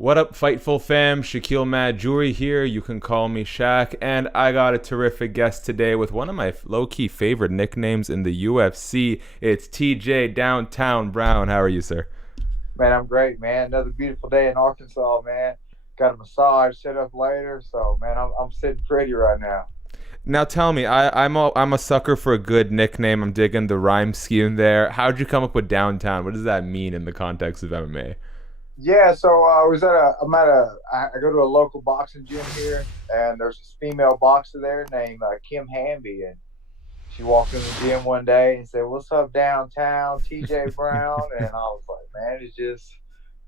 What up, Fightful fam? Shakiel Mahjouri here. You can call me Shaq. And I got a terrific guest today with one of my low-key favorite nicknames in the UFC. It's TJ Downtown Brown. How are you, sir? Man, I'm great, man. Another beautiful day in Arkansas, man. Got a massage set up later, so man, I'm sitting pretty right now. Now tell me, I'm a sucker for a good nickname. I'm digging the rhyme scheme there. How'd you come up with Downtown? What does that mean in the context of MMA? Yeah, so I go to a local boxing gym here, and there's this female boxer there named Kim Hamby, and she walked in the gym one day and said, "What's up, downtown, TJ Brown?" And I was like, man, it's just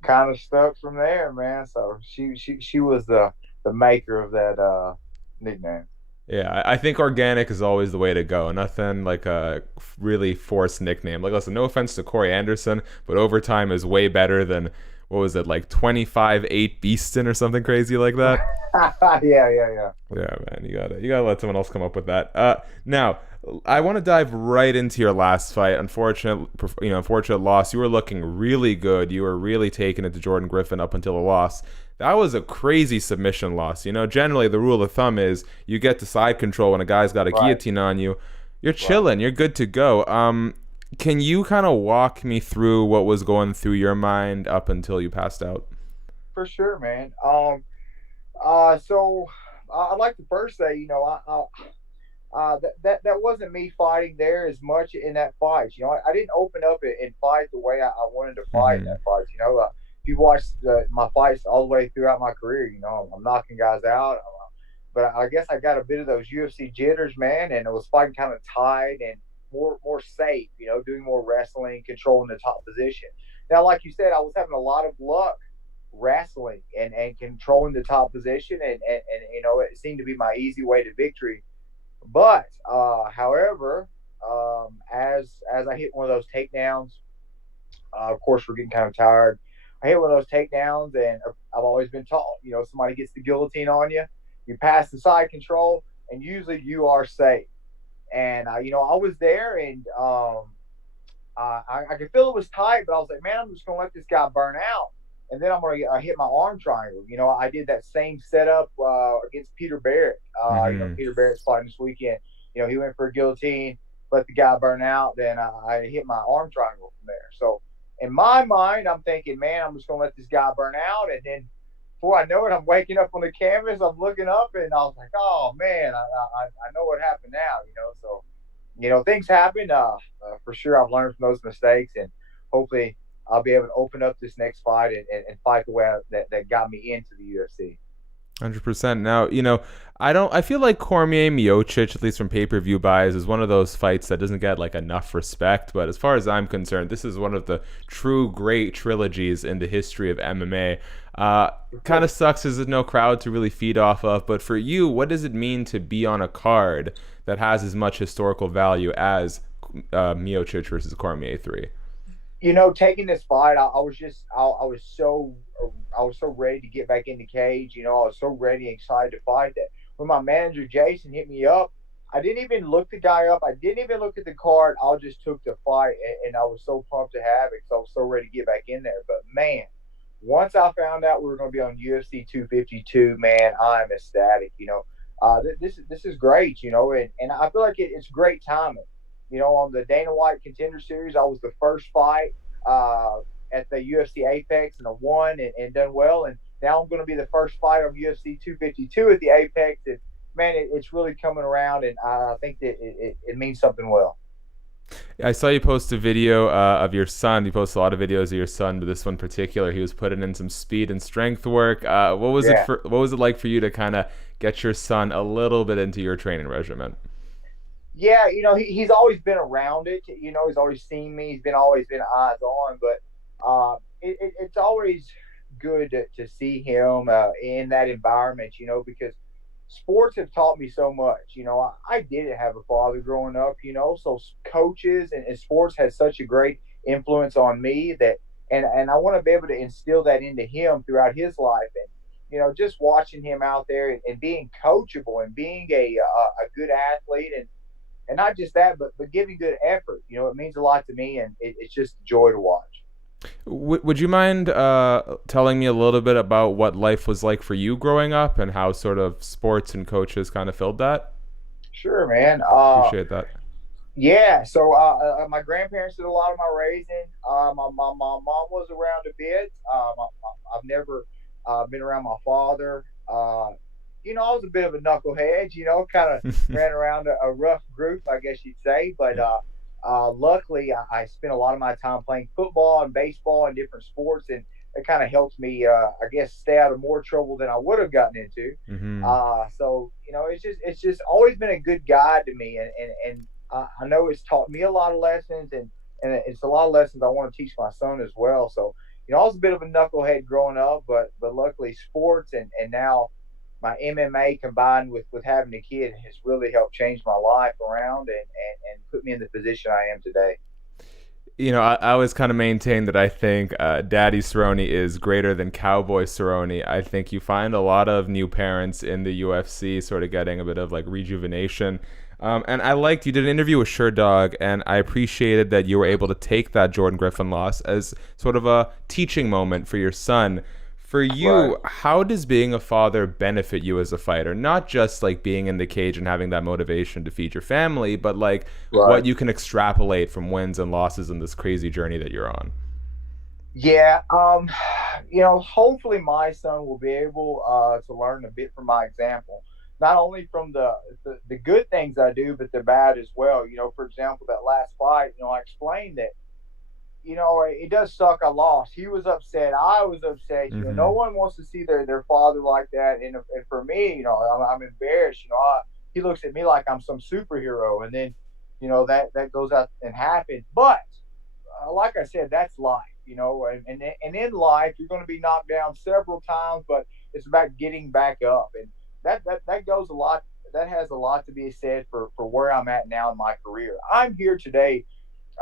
kind of stuck from there, man. So she was the maker of that nickname. Yeah, I think organic is always the way to go. Nothing like a really forced nickname. Like, listen, no offense to Corey Anderson, but overtime is way better than, what was it, like 25-8 Beaston or something crazy like that? Yeah. Yeah, man, you gotta let someone else come up with that. Now I want to dive right into your last fight. Unfortunate loss. You were looking really good. You were really taking it to Jordan Griffin up until the loss. That was a crazy submission loss. Generally the rule of thumb is you get to side control when a guy's got a Right. guillotine on you. You're Right. chilling. You're good to go. Can you kind of walk me through what was going through your mind up until you passed out? For sure, man. So I'd like to first say, that wasn't me fighting there as much in that fight. I didn't open up and fight the way I wanted to fight in Mm-hmm. that fight. If you watch my fights all the way throughout my career, I'm knocking guys out. But I guess I got a bit of those UFC jitters, man, and it was fighting kind of tight and more safe. Doing more wrestling, controlling the top position. Now, like you said, I was having a lot of luck wrestling and controlling the top position, and it seemed to be my easy way to victory. But however, as I hit one of those takedowns, of course we're getting kind of tired. I hit one of those takedowns, and I've always been taught, somebody gets the guillotine on you, you pass the side control, and usually you are safe. And I was there, and I could feel it was tight, but I was like, man, I'm just gonna let this guy burn out, and then I'm gonna hit my arm triangle. I did that same setup against Peter Barrett. Mm-hmm. Peter Barrett's fighting this weekend. He went for a guillotine, let the guy burn out, then I hit my arm triangle from there. So in my mind, I'm thinking, man, I'm just gonna let this guy burn out, and then before I know it, I'm waking up on the canvas. I'm looking up, and I was like, oh man, I know what happened now. So things happen. For sure, I've learned from those mistakes, and hopefully, I'll be able to open up this next fight and fight the way that got me into the UFC. 100%. Now, I feel like Cormier Miocic, at least from pay-per-view buys, is one of those fights that doesn't get like enough respect. But as far as I'm concerned, this is one of the true great trilogies in the history of MMA. Kind of sucks as there's no crowd to really feed off of. But for you, what does it mean to be on a card that has as much historical value as Miocic versus Cormier 3? Taking this fight, I was so ready to get back in the cage. I was so ready and excited to fight that when my manager Jason hit me up, I didn't even look the guy up. I didn't even look at the card. I just took the fight, and I was so pumped to have it because I was so ready to get back in there. But man, once I found out we were going to be on UFC 252, man, I'm ecstatic. This is great. And I feel like it's great timing. On the Dana White Contender Series, I was the first fight at the UFC Apex, and I won and done well. And now I'm going to be the first fight on UFC 252 at the Apex. And man, it's really coming around, and I think that it means something well. I saw you post a video of your son. You post a lot of videos of your son, but this one in particular, he was putting in some speed and strength work. Yeah. What was it like for you to kind of get your son a little bit into your training regimen? Yeah, he's always been around it. He's always seen me. He's been always been eyes on. But it's always good to see him in that environment. Because sports have taught me so much. I didn't have a father growing up. So coaches and sports has such a great influence on me that, and I want to be able to instill that into him throughout his life. And just watching him out there and being coachable and being a good athlete and not just that, but giving good effort. It means a lot to me, and it's just a joy to watch. Would you mind telling me a little bit about what life was like for you growing up and how sort of sports and coaches kind of filled that? Sure, man. Appreciate that. Yeah. So my grandparents did a lot of my raising. My mom was around a bit. I've never been around my father. I was a bit of a knucklehead. Kind of ran around a rough group, I guess you'd say. But luckily, I spent a lot of my time playing football and baseball and different sports, and it kind of helped me, I guess, stay out of more trouble than I would have gotten into. Mm-hmm. So it's just always been a good guide to me, and I know it's taught me a lot of lessons, and it's a lot of lessons I want to teach my son as well. So I was a bit of a knucklehead growing up, but luckily sports and now my MMA combined with having a kid has really helped change my life around and put me in the position I am today. I always kind of maintain that I think Daddy Cerrone is greater than Cowboy Cerrone. I think you find a lot of new parents in the UFC sort of getting a bit of like rejuvenation. And I liked you did an interview with Dog, and I appreciated that you were able to take that Jordan Griffin loss as sort of a teaching moment for your son. For you, Right. how does being a father benefit you as a fighter? Not just like being in the cage and having that motivation to feed your family, but like Right. what you can extrapolate from wins and losses in this crazy journey that you're on. Yeah. Hopefully my son will be able to learn a bit from my example, not only from the good things I do, but the bad as well. For example, that last fight, I explained that it does suck. I lost. He was upset. I was upset. No Mm-hmm. one wants to see their father like that. And for me, I'm embarrassed. He looks at me like I'm some superhero, and then, that goes out and happens. But like I said, that's life. And in life, you're going to be knocked down several times, but it's about getting back up, and that goes a lot. That has a lot to be said for where I'm at now in my career. I'm here today,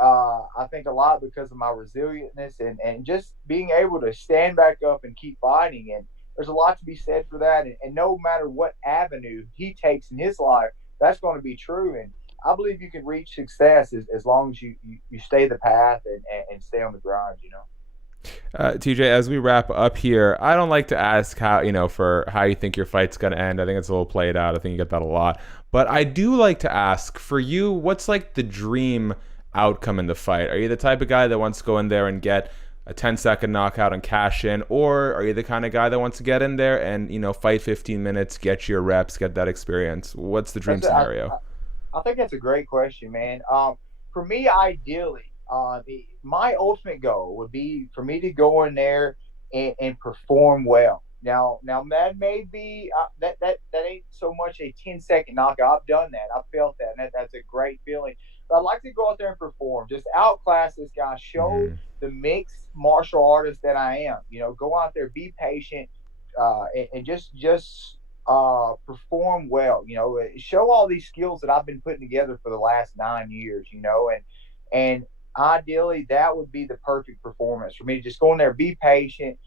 I think a lot because of my resilientness and just being able to stand back up and keep fighting. And there's a lot to be said for that. And no matter what avenue he takes in his life, that's going to be true. And I believe you can reach success as long as you stay the path and stay on the grind. TJ, as we wrap up here, I don't like to ask for how you think your fight's going to end. I think it's a little played out. I think you get that a lot. But I do like to ask for you, what's like the dream outcome in the fight? Are you the type of guy that wants to go in there and get a 10-second knockout and cash in? Or are you the kind of guy that wants to get in there and, fight 15 minutes, get your reps, get that experience? What's the dream That's a, scenario? I think that's a great question, man. For me, ideally, my ultimate goal would be for me to go in there and perform well. Now that may be that ain't so much a 10-second knockout. I've done that. I've felt that, and that's a great feeling. But I'd like to go out there and perform, just outclass this guy, show Mm-hmm. the mixed martial artist that I am. Go out there, be patient, and just perform well. Show all these skills that I've been putting together for the last 9 years. And ideally, that would be the perfect performance for me. To just go in there, be patient,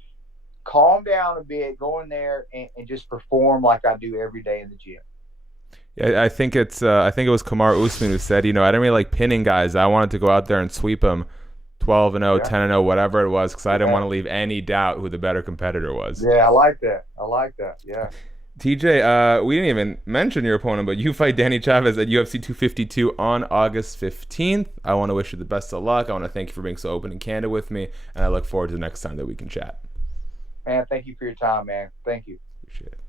calm down a bit, go in there and just perform like I do every day in the gym. Yeah, I think it was Kamar Usman who said, I didn't really like pinning guys. I wanted to go out there and sweep them 12-0, Yeah, 10-0, whatever it was, because I didn't want yeah, to leave any doubt who the better competitor was. yeah. I like that. I like that. Yeah. TJ, we didn't even mention your opponent, but you fight Danny Chavez at UFC 252 on August 15th. I want to wish you the best of luck. I want to thank you for being so open and candid with me, and I look forward to the next time that we can chat. Man, thank you for your time, man. Thank you. Appreciate it.